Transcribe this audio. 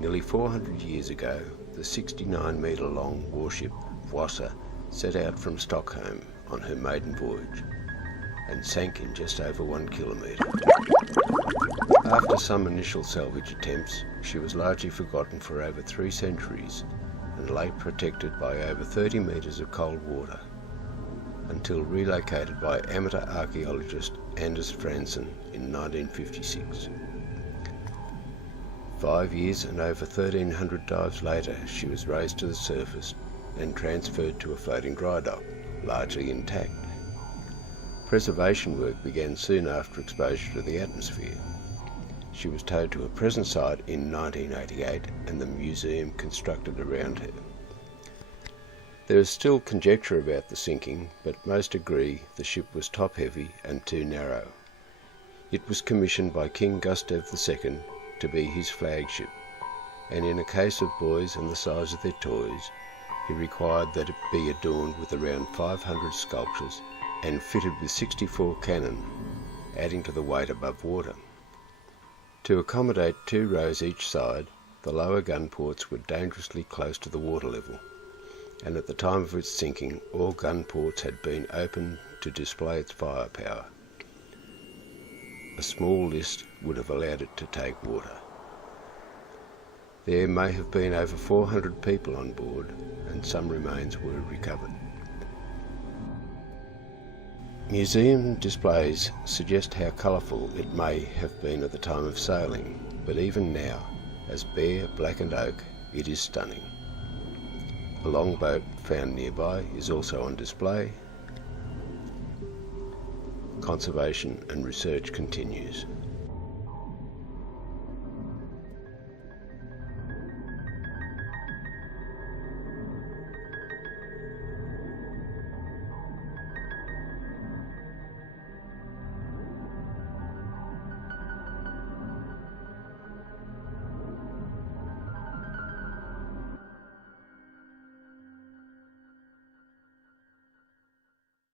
Nearly 400 years ago, the 69-metre-long warship Vasa set out from Stockholm on her maiden voyage and sank in just over 1 kilometre. After some initial salvage attempts, she was largely forgotten for over 3 centuries and lay protected by over 30 metres of cold water, until relocated by amateur archaeologist Anders Fransen in 1956. 5 years and over 1,300 dives later, she was raised to the surface and transferred to a floating dry dock, largely intact. Preservation work began soon after exposure to the atmosphere. She was towed to her present site in 1988 and the museum constructed around her. There is still conjecture about the sinking, but most agree the ship was top-heavy and too narrow. It was commissioned by King Gustav II to be his flagship, and in a case of boys and the size of their toys, he required that it be adorned with around 500 sculptures and fitted with 64 cannon, adding to the weight above water. To accommodate 2 rows each side, the lower gun ports were dangerously close to the water level, and at the time of its sinking, all gun ports had been opened to display its firepower. A small list would have allowed it to take water. There may have been over 400 people on board, and some remains were recovered. Museum displays suggest how colourful it may have been at the time of sailing, but even now, as bare blackened oak, it is stunning. A longboat found nearby is also on display. Conservation and research continues.